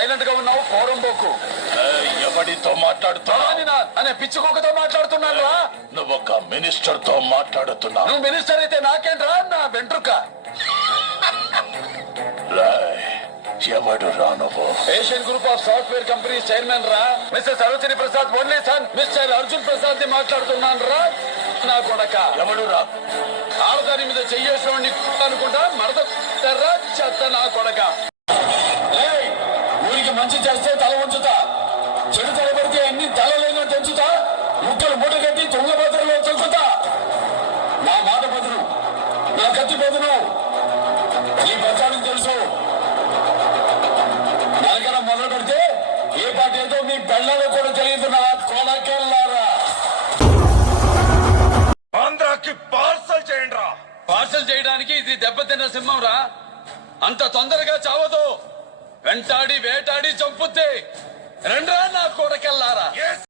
Silent గా ఉన్నావు? పోరంబోకు. ఎవడితో మాట్లాడుతున్నా? అనే పిచ్చుకోకతో మాట్లాడుతున్నాను రా. నువ్వు ఒక మినిస్టర్ తో మాట్లాడుతున్నావు. నువ్వు మినిస్టర్ అయితే నాకేంట్రా? నా వెంట్రుక. ఎవడు రా నువ్వు? Asian group of software company chairman రా. Mister Sarojini Prasad only son mister Arjun Prasad ని మాట్లాడుతున్నాను రా. నా కొడక. ఎవడు రా? ఆడదాని మీద చెయ్యేసుకోండి అనుకుంటా మరదరా చెత్త నా కొడక. ఊరికి మంచి చేస్తే తల ఉంచుతా, చెడు తలబడితే అన్ని తలలేనో తెంచుతా, ముక్కలు మూట కట్టి తుంగభద్రలో తొక్కుతా. నా మాట బదులు, నా కత్తి బదులు ఈ ప్రచారం తెలుసు. నరకన మొదలు పెడితే ఏ పాట ఏదో మీ పెళ్ళలో కూడా తెలియదు నా కొడకెళ్ళారా. ఆంధ్రాకి పార్సల్ చేయండి రా. పార్సల్ చేయడానికి ఇది దెబ్బతిన్న సింహం రా. అంత తొందరగా చావదు, వెంటాడి వేటాడి చంపుద్ది. రండ్రా నా కొడకెళ్ళారా.